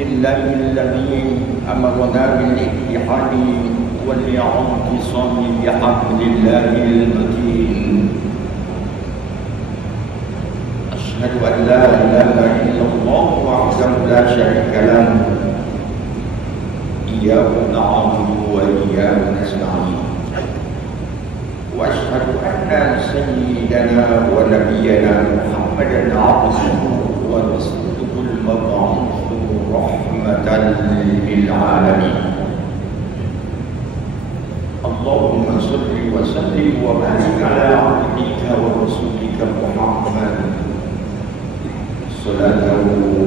لله الذي أمرنا بالاتحاد والاعتصام بحبل الله المتين. أشهد أن لا إله إلا الله وحده لا شريك له إياه نعبد وإياه نستعين. وأشهد أن سيدنا ونبينا محمدا عبده ورسوله المبعوث رحمة للعالمين. اللهم صل وسلم وبارك على عبدك ورسولك محمد صلاة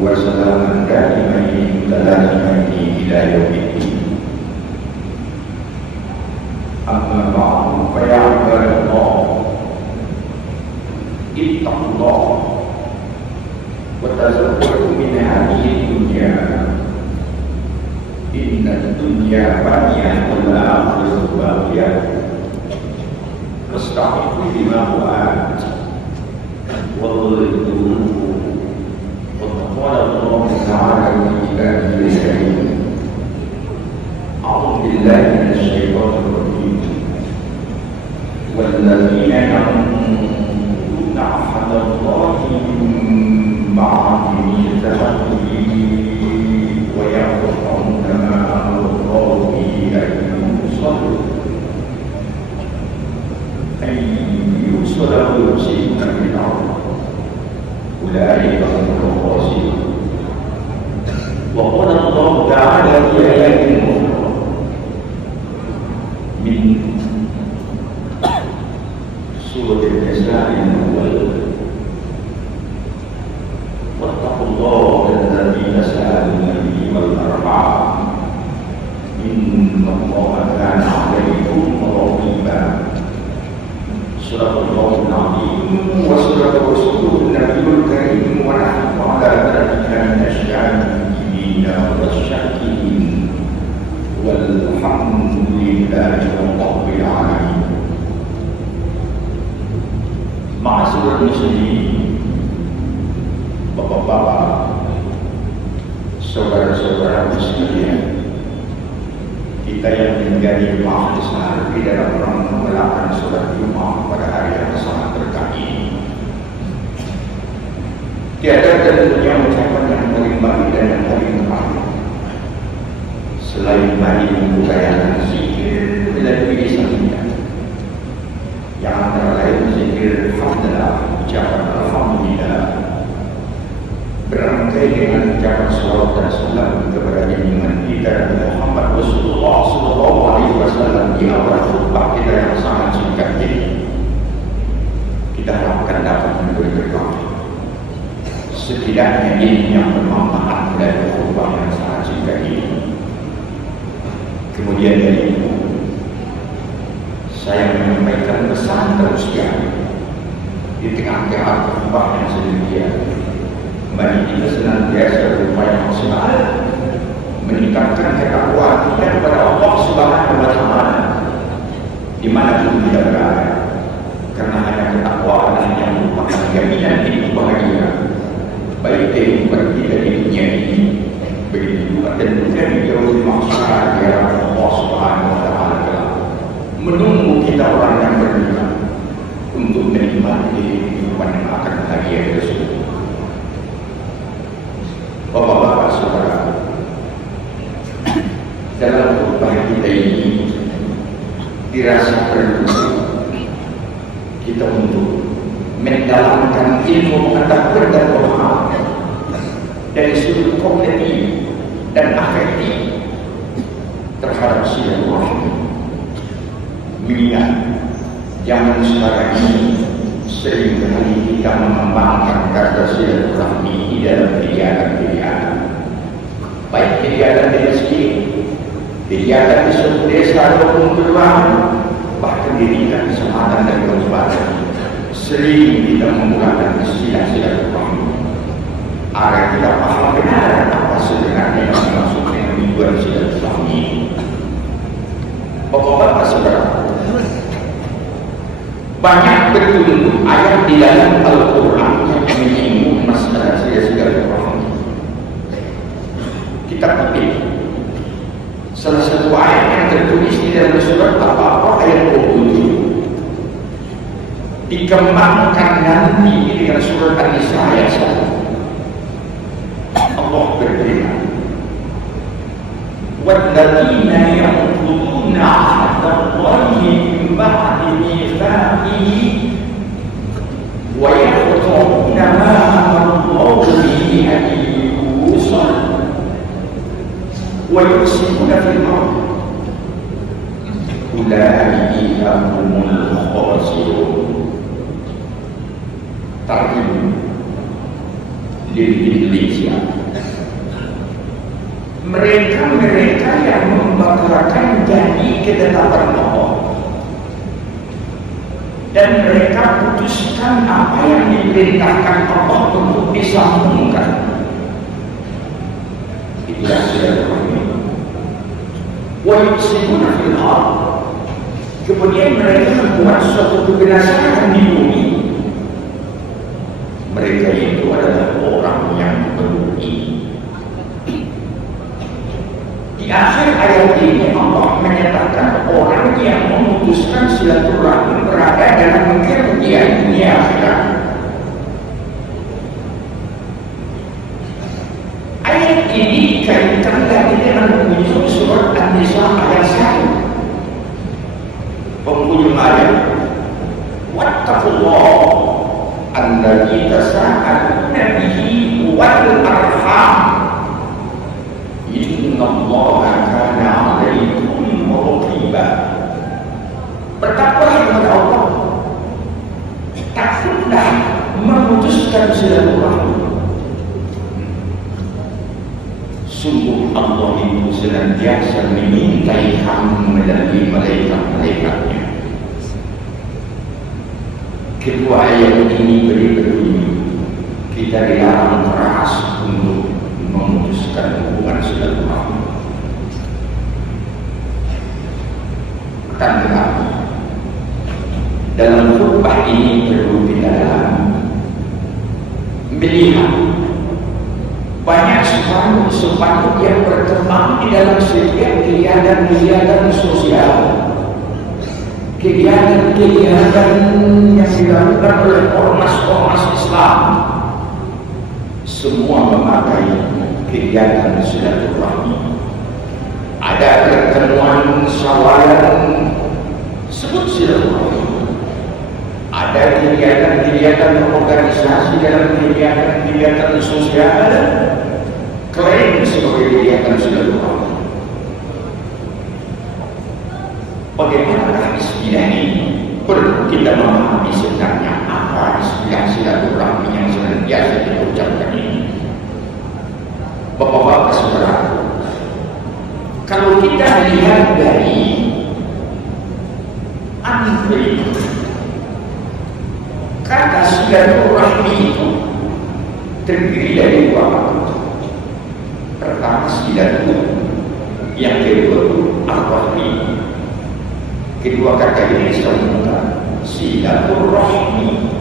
وسلاما دائمين متلازمين إلى يوم الدين. أما بعد فيا عباد الله اتقوا الله وتزودوا من هذه الدنيا إن الدنيا فانية والآخرة باقية فاستعينوا بما هو آت والذنوب وقال الله تعالى في كتابه الكريم أعوذ بالله من الشيطان الرجيم والذين ينقضون عهد الله من بعد ميثاقه ويقطعون ما أمر الله به أن يوصل ويفسدون في الأرض أولئك هم الخاسرون. وقال الله تعالى في آيات أخرى من سورة النساء الأول واتقوا الله الذي تساءلون به والأرحام إن الله كان عليكم رقيبا. صدق الله العظيم وصدق رسوله النبي الكريم ونحن على ذلك من الشاهدين والشاكرين والحمد لله رب العالمين. Ma'asyiral muslimin, bapak-bapak, saudara-saudara sekalian, kita yang menjadi mahasiswa di dalam melakukan sholat Jumat pada hari yang sangat berkah ini, tiada tentunya ucapan yang paling baik dan yang paling tepat selain bagi membudayakan zikir dan bilisahnya, yang antara lain zikir alhamdulillah, ucapan alhamdulillah, berangkai dengan ucapan salawat dan salam kepada junjungan kita Muhammad Rasulullah Sallallahu Alaihi Wasallam di awal khutbah kita yang sangat singkat ini. Kita harapkan dapat memberi berkah. Setidaknya ini yang bermanfaat dari khutbah yang sangat singkat ini. Kemudian dari itu, saya menyampaikan pesan terusnya di tengah-tengah khutbah yang sedemikian. Mari kita senantiasa berupaya maksimal meningkatkan ketakwaan kita kepada Allah Subhanahu wa Ta'ala di mana pun kita berada, karena hanya ketakwaan yang merupakan jaminan hidup bahagia baik kehidupan kita di dunia ini, begitu juga tentunya di jauh mahsyar di hadapan Allah Subhanahu wa Ta'ala menunggu kita orang yang beriman untuk menikmati kehidupan yang akan bahagia tersebut. Bapak-bapak saudara, dalam khutbah kita ini dirasa perlu kita untuk mendalamkan ilmu pengetahuan dan pemahaman dari sudut kognitif dan afektif terhadap silaturahmi. Mengingat zaman sekarang ini seringkali kita mengembangkan kata silaturahmi di dalam kegiatan-kegiatan, baik kegiatan di masjid, kegiatan di suatu desa ataupun kelurahan, bahkan dirikan kesempatan dan kabupaten. Sering kita menggunakan istilah silaturahmi agar kita paham benar apa sebenarnya yang dimaksud dengan tujuan silaturahmi. Bapak-bapak saudara, banyak betul ayat di dalam Al-Quran yang menyinggung masalah silaturahmi. Kita kutip salah satu ayat yang tertulis di dalam surat Al-Baqarah ayat 27. Dikembangkan nanti dengan surat An-Nisa ayat 1. Allah berfirman, "Walladzina yanquduna 'ahdallahi min ba'di mitsaqihi wa yaqta'una ma amara Allahu bihi an yusal wa yufsiduna fil ardh ulaika humul khasirun." Tarhim di Indonesia, mereka yang membatalkan janji ketetapan Allah dan mereka putuskan apa yang diperintahkan Allah untuk disambungkan, itulah silaturahmi. Wa yufsiduna fil ardh, kemudian mereka membuat suatu kebinasaan di bumi. Mereka itu adalah orang yang merugi. Di akhir ayat ini Allah menyatakan orang yang memutuskan silaturahmi berada dalam kerugian dunia akhirat. Ayat ini dikaitkan lagi dengan ujung surat An-Nisa ayat 1. Penghujung ayat, wattaqullah alladzi tasaaluna bihi wal arham innallaha kana 'alaikum raqiba. Bertakwalah kepada Allah, takutlah memutuskan silaturahmi. Sungguh Allah itu senantiasa memintai kamu melalui malaikat-malaikatnya. Kedua ayat ini beri petunjuk kita dilarang keras untuk memutuskan hubungan silaturahmi. Akan tetapi dalam khutbah ini perlu kita melihat banyak sepatu yang berkembang di dalam setiap kegiatan sosial, kegiatan yang dilakukan oleh ormas Islam, semua memakai kegiatan silaturahmi. Ada pertemuan sawalan sebut silaturahmi. Ada kegiatan organisasi dalam kegiatan sosial klaim sebagai kegiatan silaturahmi. Bagaimana istilah ini? Perlu kita memahami sebenarnya apa istilah silaturahmi yang senantiasa diucapkan ini. Bapak-bapak saudara, kalau kita lihat dari antri kata silaturahmi itu terdiri dari dua kata. Pertama silaturahmi, yang kedua ar-rahmi. Kedua kata ini disambungkan silaturahmi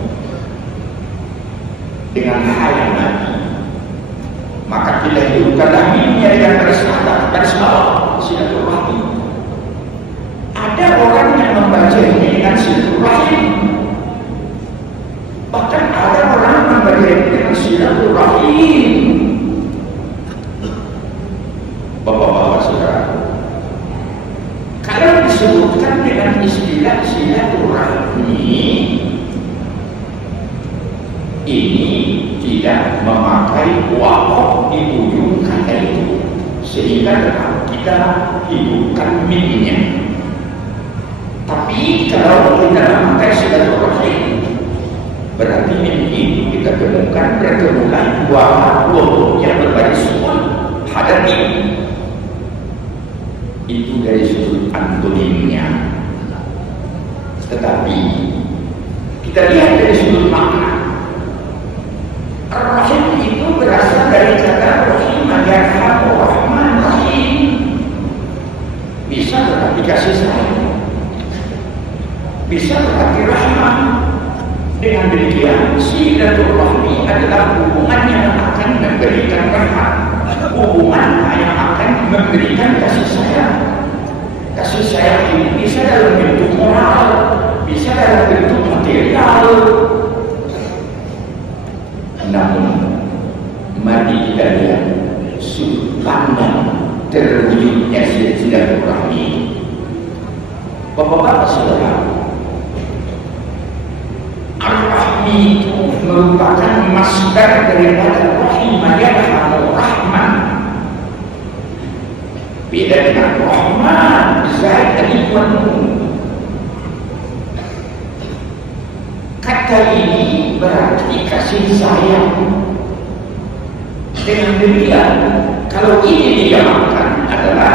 dengan hayat mati. Maka kita hidupkanlah ini yang tersebut dan sebab silaturahmi. Ada orang yang membaca ini dengan silaturahmi, bahkan ada orang membaca ini dengan silaturahmi. Bapak-bapak saudara, kalau disebutkan dengan istilah silaturahmi, ini tidak memakai wakoh di ujung kata itu, sehingga kita hidupkan minnya. Tapi kalau kita memakai silaturahmi, berarti min itu kita temukan pertemuan dua huruf yang berbaris sukun hadati. Itu dari sudut antonimnya. Tetapi kita lihat dari sudut makna. Ar-Rahim itu berasal dari kata Rahim, Yarham, Rahman, Rahim. Bisa berarti kasih sayang, bisa berarti rahmat. Dengan demikian silaturahmi adalah hubungan yang akan memberikan rahmat, hubungan memberikan kasih sayang. Kasih sayang ini bisa dalam bentuk moral, bisa dalam bentuk material. Namun mari kita lihat sudut pandang terwujudnya silaturahmi. Bapak-bapak saudara, ar-rahmi itu merupakan masdar daripada rahim, yarhamu rahman. Beda dengan rahman, zat ribuanmu. Kata ini berarti kasih sayang. Dengan demikian, kalau ini diamalkan adalah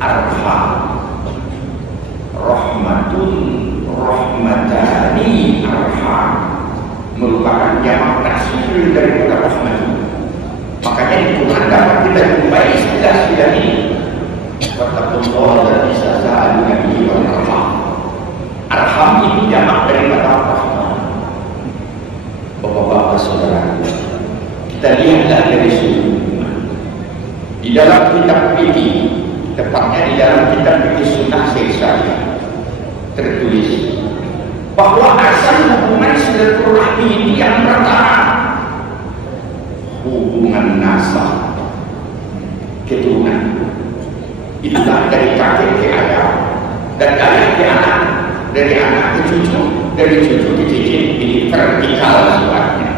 arham, rahmatun, rahmatani, arham merupakan jamak taksir daripada rahmatun. Makanya di Quran dapat kita jumpai istilah-istilah ini. Wattaqullaha allazii tasaaluna bihi wal arham. Arham ini jamak daripada rahman. Bapak-bapak saudara, kita lihatlah dari sudut di dalam kitab fikih, tepatnya di dalam kitab fikih sunnah Syekh tertulis bahwa asal hubungan silaturahmi ini yang pertama hubungan nasab, keturunan. Itulah dari kakek ke ayah, dan ayah ke anak, dari anak ke cucu, dari cucu ke cicit. Ini vertikal sifatnya.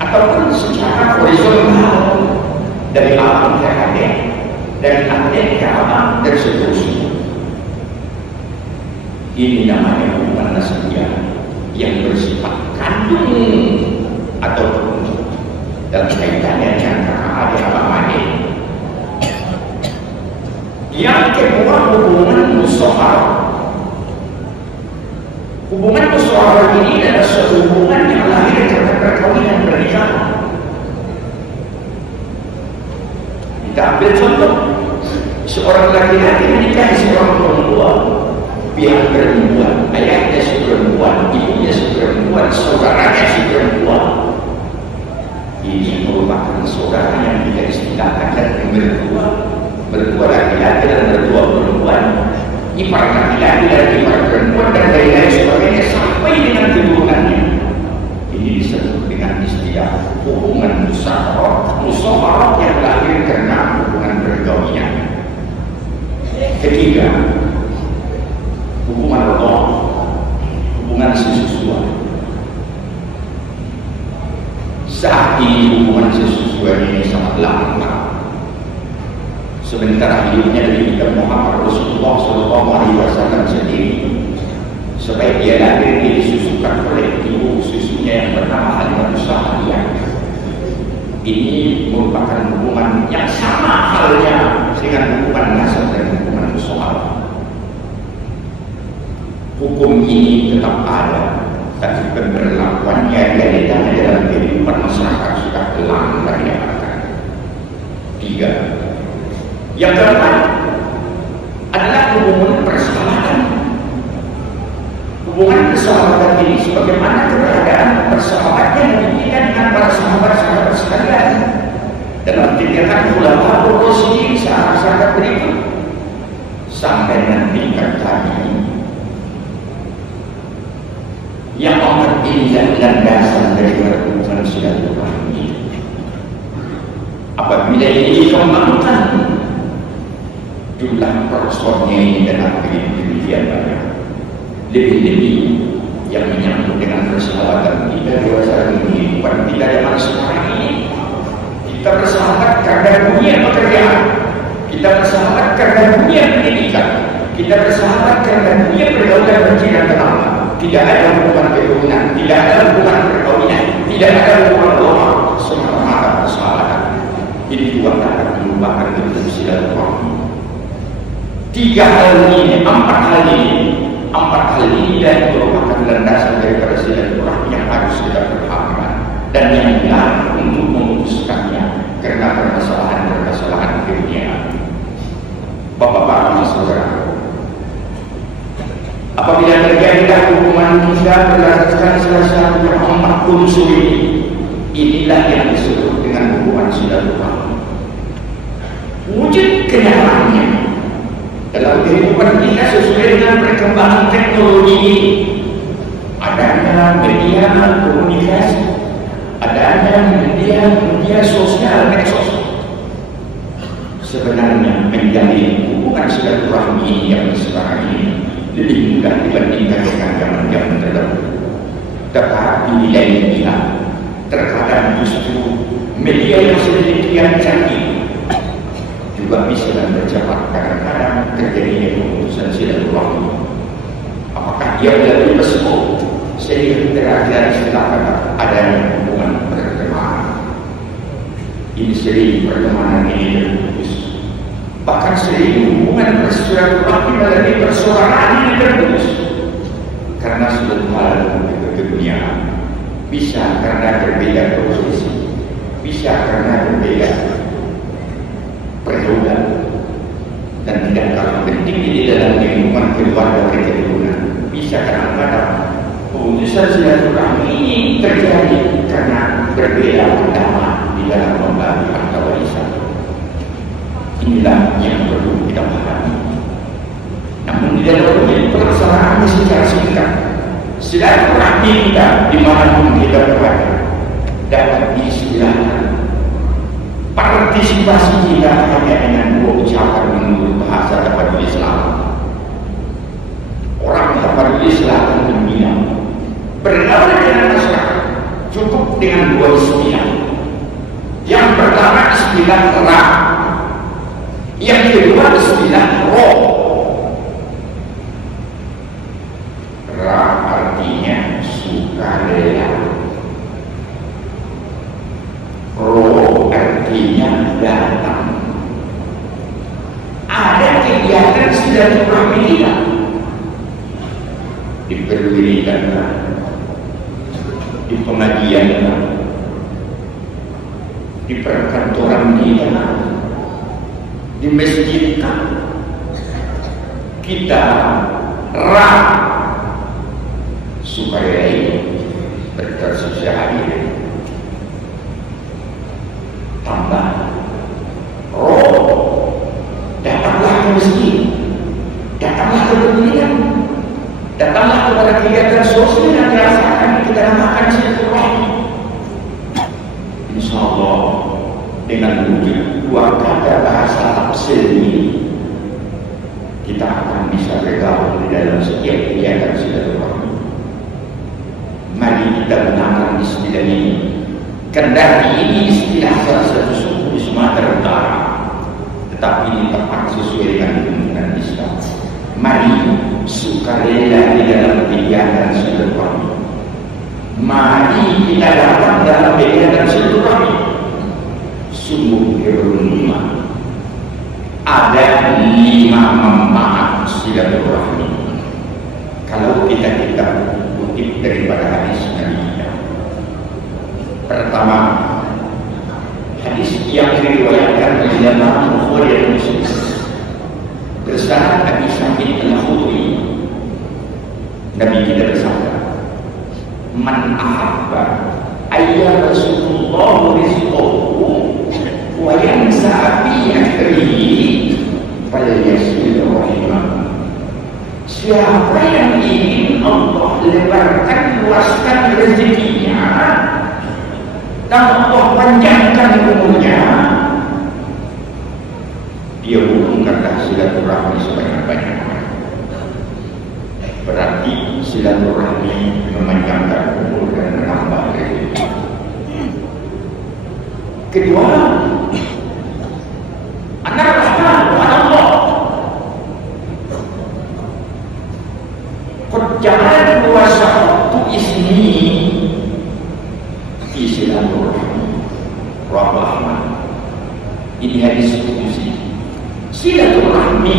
Ataupun secara horizontal, dari abang ke adik, dari adik ke abang, dan seterusnya. Ini namanya hubungan nasabiyah yang bersifat kandung ataupun dalam kaitannya dengan kakak adik abang adik. Yang kedua hubungan musyawarah. Hubungan musyawarah ini adalah suatu hubungan yang lahir karena perkawinan pernikahan. Kita ambil contoh, seorang laki-laki menikahi seorang perempuan, pihak perempuan, ayahnya si perempuan, ibunya si perempuan, saudaranya si perempuan. Ini merupakan saudara yang tidak istilahkan dari mertua laki-laki dan mertua perempuan, ipar laki-laki dan ipar perempuan, dan lain-lain sebagainya sampai dengan keturunannya. Ini disebut dengan istilah hubungan musyawarah yang lahir karena hubungan perkawinan. Ketiga, hubungan Allah, hubungan sesusuan. Saat ini hubungan sesusuan ini sangat langka. Sementara hidupnya Nabi kita Muhammad Rasulullah SAW sendiri, sebaik dia lahir dia disusukan oleh ibu susunya yang bernama Halimah Sa'diyah. Ini merupakan hubungan yang sama halnya dengan hubungan nasab dan hubungan musyawarah. Hukum ini tetap ada, tapi pemberlakuannya realitanya dalam kehidupan masyarakat sudah langka diamalkan. Tiga, yang keempat adalah hubungan persahabatan. Hubungan persahabatan ini sebagaimana keberadaan persahabatnya demikian dengan para sahabat-sahabat sekalian dalam tindakan ulama Rasul sahabat berikut sampai nanti terjadi yang amat indah dan dasar dari hubungan silaturahmi. Apabila ini dikembangkan, jumlah personnya ini dalam demikian banyak. Lebih-lebih yang menyambut dengan persahabatan kita dewasa kehidupan kita zaman sekarang ini. Kita bersahabat karena dunia pekerjaan, kita bersahabat karena dunia pendidikan, kita bersahabat karena dunia pergaulan bercina terang. Tidak ada hubungan keturunan, tidak ada hubungan perkawinan, tidak ada hubungan doa, semata-mata persahabatan. Ini juga akan merupakan bentuk silaturahmi. Tiga hal ini, empat hal ini dan merupakan landasan daripada silaturahmi yang harus kita perhatikan dan yang benar untuk memutuskannya karena permasalahan dunia. Bapak-bapak saudara, apabila terjadilah hubungan kita berdasarkan salah satu yang empat unsur ini, inilah yang disebut dengan hubungan silaturahmi. Wujud kenyataannya dalam kehidupan kita sesuai dengan perkembangan teknologi ini. Adanya media komunikasi, adanya media sosial, medsos, sebenarnya menjadi hubungan silaturahmi yang sekarang ini lebih mudah dibandingkan dengan zaman-zaman terdahulu. Tetapi lain pihak, terkadang justru media yang sedemikian canggih juga bisa mempercepat kadang-kadang terjadinya pemutusan silaturahmi. Apakah dia lebih tersebut sehingga terakhir setelah adanya hubungan pertemanan? Ini sering pertemanan ini terputus, bahkan sering hubungan silaturahmi melalui persaudaraan ini terputus karena suatu hal keduniaan, bisa karena berbeda posisi, bisa karena berbeda pergaulan, dan tidak kalah penting di dalam kehidupan keluarga keturunan. Bisa kadang-kadang pemutusan silaturahmi ini terjadi karena berbeda pandangan di dalam membagi harta warisan. Inilah yang perlu kita pahami. Namun di dalam pelaksanaan secara singkat, silaturahmi kita dimanapun kita berada dapat diistilahkan partisipasi kita hanya dengan dua ucapan menurut bahasa Tapadul Islam. Orang Tapadul Islam dunia bergaul dengan masyarakat cukup dengan dua istilah. Yang pertama istilah ra, yang kedua istilah roh. Ra artinya sukarela, roh artinya datang. Ada kegiatan silaturahmi kita di perwiridan, di pengajian, di perkantoran kita, di masjid kita supaya bertersusia hadir. Tambah roh, datanglah ke masjid, datanglah ke pendidikan, datanglah kepada kegiatan sosial yang dirasakan kita namakan silaturahmi. Insya Allah dengan wujud dua kata bahasa tafsir ini kita akan bisa bergabung di dalam setiap kegiatan silaturahmi. Mari kita gunakan istilah ini. Kendati ini istilah salah satu suku di Sumatera Utara, tetapi ini tepat sesuai dengan tuntunan Islam. Mari sukarela di dalam kegiatan silaturahmi. Mari kita datang dalam kegiatan silaturahmi. Sungguh berlima. Ada 5 manfaat silaturahmi. Kalau kita kutip daripada hadis Nabi kita. Pertama, hadis yang diriwayatkan oleh Imam Bukhari dan Muslim. Bersama Nabi Sa'id al-Khudri, Nabi kita bersabda, "Man ahabba ayya Rasulullah rizquhu wa yansa bi yadrihi falyasil rahimah." Siapa yang ingin Allah lebarkan, luaskan rezekinya dan Allah panjangkan umurnya, dia hubungkanlah silaturahmi sebanyak-banyaknya. Berarti silaturahmi memanjangkan umur dan menambah rezeki. Kedua, anak rahman Allah. Qad ja'ala wa sa'atu ismi fi silaturahmi rahman. Ini hadis qudsi. Silaturahmi,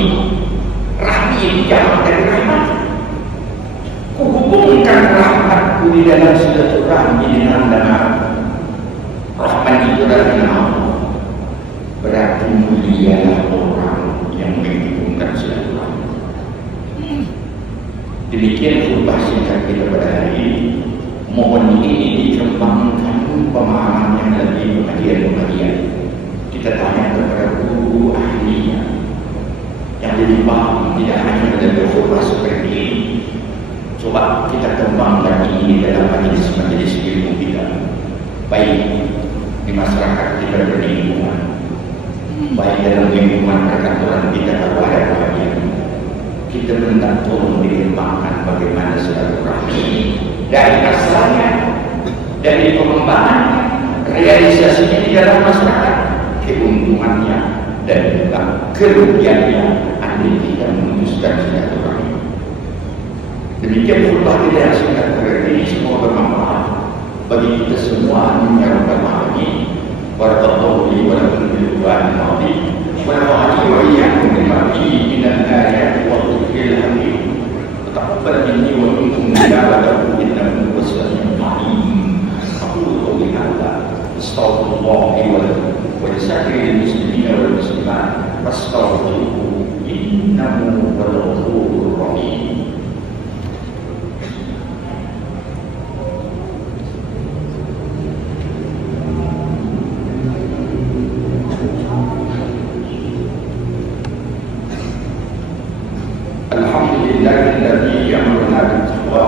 rahmi ini jamaah dari rahmat. Kuhubungkan rahmatku di dalam silaturahmi dengan rahmat itu adalah nama. Berarti mulialah orang yang menghubungkan silaturahmi. Demikian khutbah singkat kita pada hari ini. Mohon ini dikembangkan pemahaman yang lebih pengajian-pengajian berlimpah tidak hanya dalam format seperti ini. Coba kita kembangkan ini dalam majelis-majelis ilmu kita, baik di masyarakat kita berlingkungan, baik dalam lingkungan perkantoran kita kalau ada bagian. Kita minta tolong dikembangkan bagaimana silaturahmi dari asalnya, dari pengembangan, realisasinya di dalam masyarakat, keuntungannya dan juga kerugiannya andai kita memutuskan silaturahmi. Demikian khutbah kita yang singkat ini semua bermanfaat bagi kita semua ya rabbal alamin. Barakallahu li wa lakum bil Qur'anil azim wa nafa'ani wa iyyakum bima fihi minal ayati wa dhikril hakim. Taqabbal minni wa minkum tilawatahu innahu huwas samiul alim. Aqulu qawli hadza astaghfirullah li wa lakum wa lisa'iril muslimina wal muslimat fastaghfiruhu innahu huwal ghafurur rahim. الذي يأمرنا بالتقوى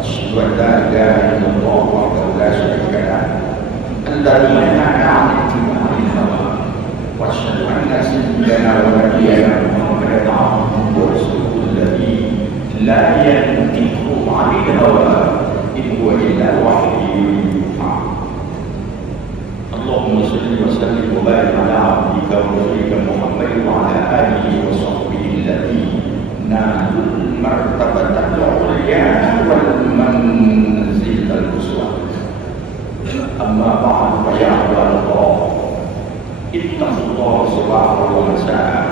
أشهد أن لا إله إلا الله وحده لا شريك له الذي ينهى عن اتباع الهوى وأشهد أن سيدنا ونبينا محمدا عبده ورسوله الذي لا ينطق عن الهوى إن هو إلا وحي يوحى. اللهم صل وسلم وبارك على عبدك ورسولك محمد وعلى آله وصحبه الذين نالوا المرتبة العليا والمنزلة القصوى. أما بعد فيا عباد الله اتقوا الله سبحانه وتعالى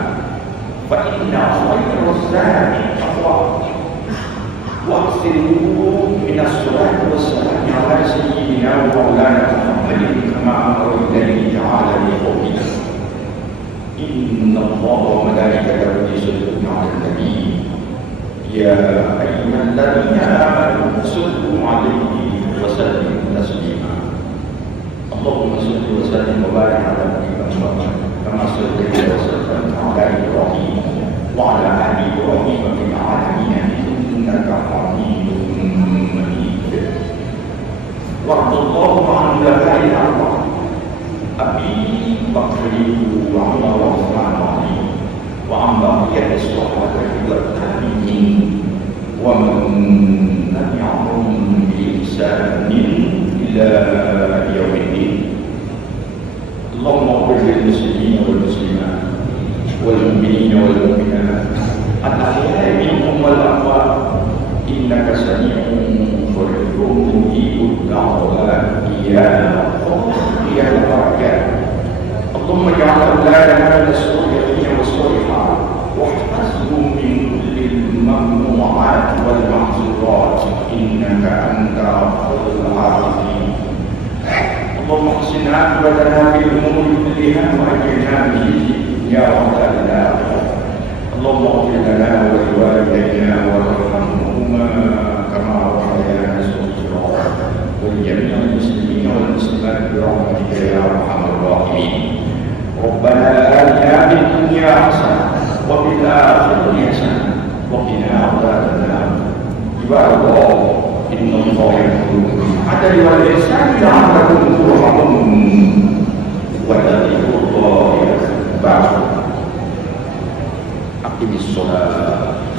فإن خير الزاد التقوى واكثروا من الصلاة والسلام على سيدنا ومولانا محمد كما أمر الله تعالى بقوله إن الله وملائكته يصلون على النبي يا أيها الذين آمنوا صلوا عليه وسلموا تسليما. اللهم صل وسلم وبارك على نبينا محمد كما صليت وسلمت على إبراهيم وعلى آل إبراهيم في العالمين إنك حميد مجيد. وارض الله عن خلفاء الأربعة أبي بكر وعمر وعثمان وعلي وعن بقية الصحابة والتابعين ومن تبعهم بإحسان إلى يوم الدين. اللهم اغفر للمسلمين والمسلمات والمؤمنين والمؤمنات الأحياء منهم والأموات إنك سميع قريب مجيب الدعوات يا يا البركات. اللهم اجعل أولادنا من الصالحين والصالحات واحفظهم من كل الممنوعات والمحظورات إنك أنت أفضل العارفين. اللهم احسن عاقبتنا في الأمور كلها وأجرنا به يا رب العالمين. اللهم اغفر لنا ولوالدينا وارحمهما كما ربيانا صغيرا ولجميع المسلمين والمسلمات برحمتك يا أرحم الراحمين. ربنا آتنا في الدنيا حسنة وفي الآخرة حسنة وقنا عذاب النار. عباد الله إن الله يأمر بالعدل والإحسان لعلكم ترحمون ولذكر الله أكبر. أقم الصلاة.